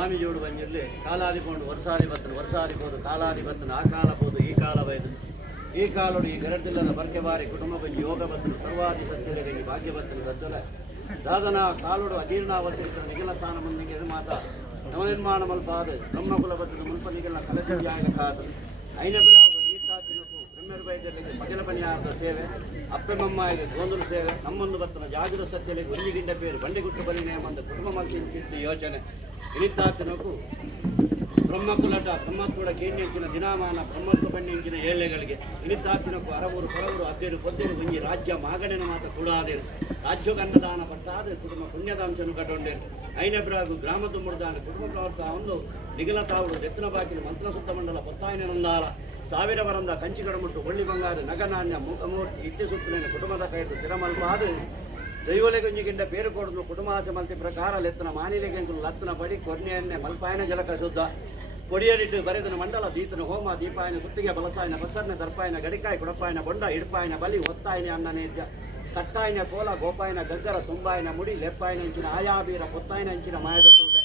ಸ್ವಾಮಿ ಜೋಡು ಬಂಜಿರಲಿ ಕಾಲಾದಿಕೊಂಡು ವರ್ಷಾದಿಬೋದು ಕಾಲಾದಿಬತ್ತನು ಆ ಕಾಲ ಬೋದು ಈ ಕಾಲ ವೈದು ಈ ಕಾಲೋಡು ಈ ಗರಡ್ದಿಲ್ಲದ ಬರ್ಕೆ ಬಾರಿ ಕುಟುಂಬ ಬಂಜಿ ಯೋಗ ಬತ್ತನು ಸರ್ವಾದಿ ಸತ್ಯರಿಗೆ ಭಾಗ್ಯ ಬತ್ತನು ಸಜ್ಜಲ ದಾದನ ಕಾಲೋಡು ಅಜೀರ್ಣಾವಸ್ಥಿತ ನಿಖಿಲ ಸ್ಥಾನ ಮಂದಿಗೆ ಮಾತ ನವನಿರ್ಮಾಣ ಮಲ್ಪಾದ ಬ್ರಹ್ಮಕುಲ ಬತ್ತನು ಮುಲ್ಪನಿಗೆಲ್ಲ ಕಲಸಿಯಾಗ ಕಾದು ಐನಬಿರಾಗ ಈತಾತಿನಕು ಬ್ರಹ್ಮರು ವೈದ್ಯರಿಗೆ ಮಜಲ ಪನಿಯಾರದ ಸೇವೆ ಅಪ್ಪೆಮಮ್ಮಾಯಿಗೆ ಗೋಂದಲು ಸೇವೆ ನಮ್ಮೊಂದು ಬತ್ತನ ಜಾಗೃತ ಸತ್ಯರಿಗೆ ಒಂಜಿಗಿಂಡ ಬೇರು ಬಂಡೆಗುಟ್ಟು ಬಲಿನೇ ಮಂದ ಕುಟುಂಬ ಮಲ್ತಿಂಚಿತ್ತು ಯೋಚನೆ ಇಳಿತಾತಿನಕು ಬ್ರಹ್ಮಕುಲಟ ಬ್ರಹ್ಮತ್ವಡ ಕೇಂದ್ರಿಂಚಿನ ದಿನಾಮಾನ ಬ್ರಹ್ಮತ್ವ ಬಣ್ಣಿಂಚಿನ ಏಳೆಗಳಿಗೆ ಇಳಿತಾತಿನಕು ಅರವರು ಪರವರು ಅದ್ದೇರು ಪೊದ್ದೇರು ಒಂಜಿ ರಾಜ್ಯ ಮಾಗಣೆನ ಮಾತ ಕೂಡಾದೇರು ರಾಜ್ಯ ಕನ್ನದಾನ ಪಟ್ಟಾದ ಕುಟುಂಬ ಪುಣ್ಯದಾಂಶನು ಕಟ್ಟೊಂಡೇರು ಐನಬ್ರಾಗು ಗ್ರಾಮ ತುಂಬುದಾನ ಕುಟುಂಬ ಪ್ರವರ್ತ ಒಂದು ನಿಗಲ ತಾವುಡು ದೆತ್ತನ ಬಾಕಿಲು ಮಂತ್ರ ಸುತ್ತ ಮಂಡಲ ಪೊತ್ತಾಯಿನ ನೊಂದಾಲ ಸಾವಿರ ವರಂದ ಕಂಚಿಗಡಮುಟ್ಟು ಒಳ್ಳಿ ಬಂಗಾರು ನಗನಾಣ್ಯ ಮುಖಮೂರ್ತಿ ಇತ್ಯ ಸುತ್ತಲಿನ ಕುಟುಂಬದ ಕೈತು ಚಿರಮಲ್ಪಾದು ದೈವಲೆಗೊಂಜಿಗಿಂಡ ಬೇರು ಕೊಡಲು ಕುಟುಂಬಾಸೆ ಮಲ್ತಿ ಪ್ರಕಾರ ಲೆತ್ತನ ಮಾನಿಲೆಗೆಂಕುಲು ಲತ್ತನ ಬಡಿ ಕೊರ್ನೆಯನ್ನೇ ಮಲ್ಪಾಯನ ಜಲಕ ಶುದ್ಧ ಕೊಡಿಯರಿಟ್ಟು ಬರೆದನ ಮಂಡಲ ದೀತನ ಹೋಮ ದೀಪಾಯನ ಸುತ್ತಿಗೆ ಬಲಸಾಯನ ಬಸರ್ನ ದರ್ಪಾಯನ ಗಡಿಕಾಯಿ ಕುಡಪಾಯನ ಬೊಂಡ ಇಡ್ಪಾಯನ ಬಲಿ ಒತ್ತಾಯನ ಅನ್ನ ನೇದ್ಯ ಕಟ್ಟಾಯನ ಕೋಲ ಗೋಪಾಯನ ಗಗ್ಗರ ತುಂಬಾಯನ ಮುಡಿ ಲೆಪ್ಪಾಯನ ಇಂಚಿನ ಆಯಾಬೀರ ಪೊತ್ತಾಯನ ಇಂಚಿನ ಮಾಯದ ತೂಟೆ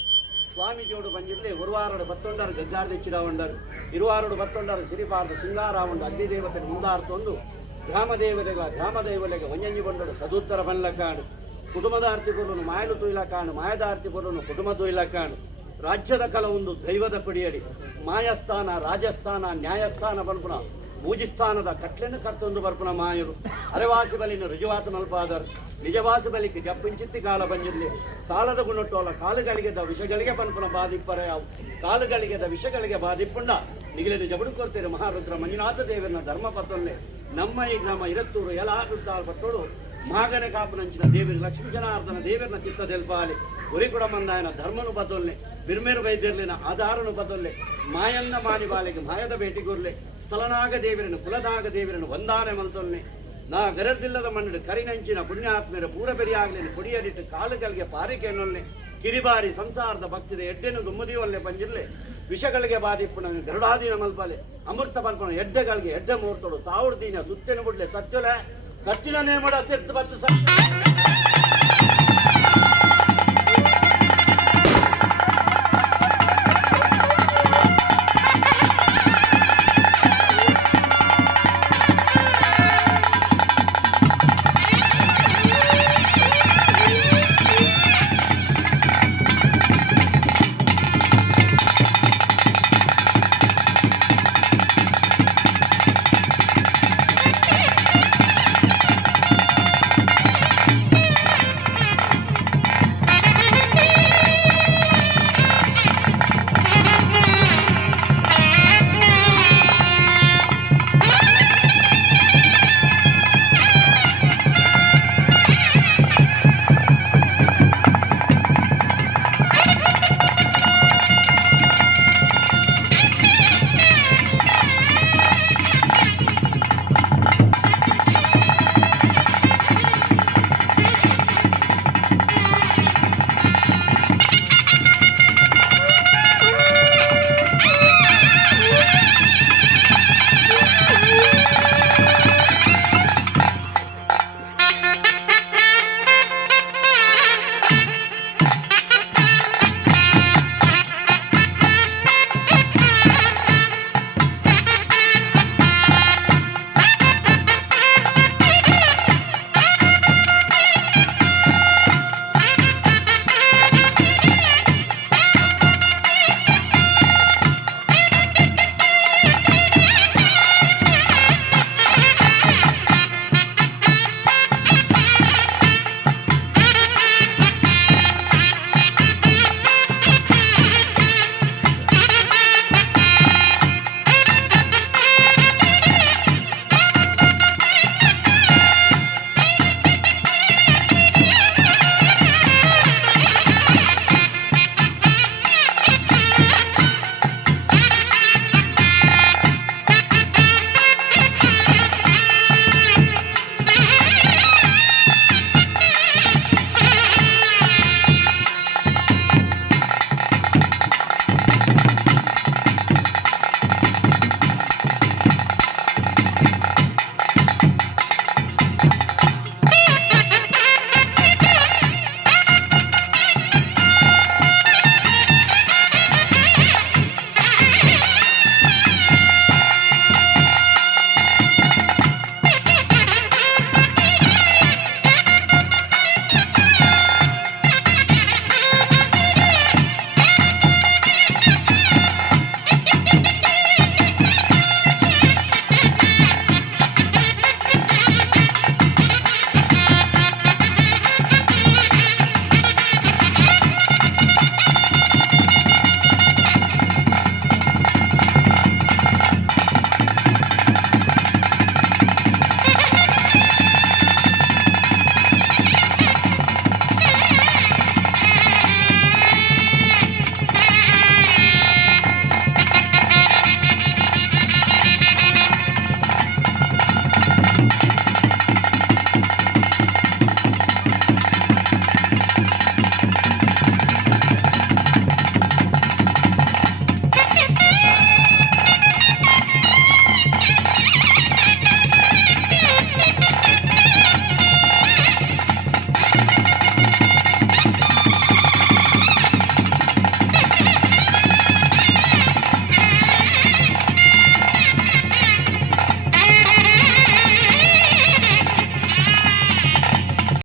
ಸ್ವಾಮಿ ಜೋಡು ಬಂಜಿರಲಿ ಉರುವಾರಡು ಬತ್ತೊಂಡರು ಗಗ್ಗಾರ್ದ ಚಿರವಂಡರು ಇರುವಾರಡು ಬತ್ತೊಂಡರು ಸಿರಿಪಾರ್ದ ಸಿಂಗಾರಾವಂಡು ಅಗ್ನಿದೇವತೆ ಮುಂದಾರ್ತೊಂದು ಗ್ರಾಮದೈವಲೆಗೆ ಒಂಜಂಜಿ ಬಂಡರು ಸದೂತ್ತರ ಬನ್ನಲಕ್ಕಾಡು ಕುಟುಂಬದ ಆರ್ತಿ ಕೊರನು ಮಾಯಲು ತುಯ್ಲಕ್ಕಾಡು ಮಾಯದ ಆರ್ತಿ ಕೊರನು ಕುಟುಂಬ ತುಯ್ಲಕ್ಕಾಡು ರಾಜ್ಯದ ಕಲ ಒಂದು ದೈವದ ಕೊಡಿಯಡಿ ಮಾಯಸ್ಥಾನ ರಾಜಸ್ಥಾನ ನ್ಯಾಯಸ್ಥಾನ ಬಲ್ಪುನ ಭೂಜಿಸ್ಥಾನದ ಕಟ್ಲೆನ್ನು ಕರ್ತೊಂದು ಬರ್ಪುನ ಮಾಯರು ಅರೆವಾಸಿ ಬಲಿನ ರುಜುವಾತ ಮಲ್ಪಾದರು ನಿಜವಾಸಿ ಬಲಿಕ್ಕೆ ಜಪ್ಪಿಂಚಿತ್ತಿ ಕಾಲ ಬಂಜಿರಲಿ ಕಾಲದ ಗುಣಟ್ಟೋಲ ಕಾಲುಗಳಿಗೆದ ವಿಷಗಳಿಗೆ ಪನ್ಪುನ ಬಾಧಿಪ್ಪರೆ ಅವು ಕಾಲುಗಳಿಗೆದ ವಿಷಗಳಿಗೆ ಬಾಧಿಪ್ಪುಂಡ ನಿಗಲಿನ ಜಬಡು ಕೊಡ್ತೇವೆ ಮಹಾರುದ್ರ ಮಂಜುನಾಥ ದೇವರನ್ನ ಧರ್ಮಪತ್ತೊಲ್ಲೆ ನಮ್ಮ ಈ ಗ್ರಾಮ ಇರತ್ತೂರು ಯಲಾಗುತ್ತಾರ ಪಟ್ಟೋಳು ಮಾಗನೆ ಕಾಪುನಂಚಿನ ದೇವರಿ ಲಕ್ಷ್ಮೀ ಜನಾರ್ದನ ದೇವರನ್ನ ಚಿತ್ತ ದೆಲ್ಪಾಲಿ ಉರಿಕುಡ ಮಂದಾಯನ ಧರ್ಮನು ಬದೊಲ್ಲೆ ಬಿರ್ಮೇರು ವೈದ್ಯರ್ಲಿನ ಆಧಾರನು ಬದೊಲ್ಲೆ ಮಾಯನ್ನ ಮಾನಿ ಬಾಲಿಗೆ ಮಾಯದ ಭೇಟಿಗೊರ್ಲೆ ಸ್ಥಳನಾಗ ದೇವರನ್ನು ಕುಲದಾಗ ದೇವರನ್ನು ಒಂದಾನೆ ಮಲ್ತೊಲ್ಲೆ ನಾ ಗರದಿಲ್ಲದ ಮಣ್ಣು ಕರಿನಂಚಿನ ಪುಣ್ಯಾತ್ಮೆರ ಪೂರ ಬೆರಿಯಾಗಲಿ ಕುಡಿಯಲಿಟ್ಟು ಕಾಲುಗಳಿಗೆ ಪಾರಿಕೆಯನ್ನೊಲ್ಲೆ ಕಿರಿಬಾರಿ ಸಂಸಾರದ ಭಕ್ತಿದ ಎಡ್ಡೆನು ದುಮ್ಮದಿಯೊಲ್ಲೆ ಬಂಜಿರ್ಲೆ ವಿಷಗಳಿಗೆ ಬಾಧಿಪ್ಪುನ ಗರುಡಾದೀನ ಮಲ್ಪಲೆ ಅಮೃತ ಬಲ್ಪನ ಎಡ್ಡೆಗಳಿಗೆ ಎಡ್ಡೆ ಮೂರ್ತೋಡು ತಾವುಡ್ದೀನ ಸುತ್ತೇನು ಬಿಡ್ಲೆ ಸತ್ಯಲೆ ಕಟ್ಟಿನ ನೇಮಡ ತಿರ್ತು ಬತ್ತು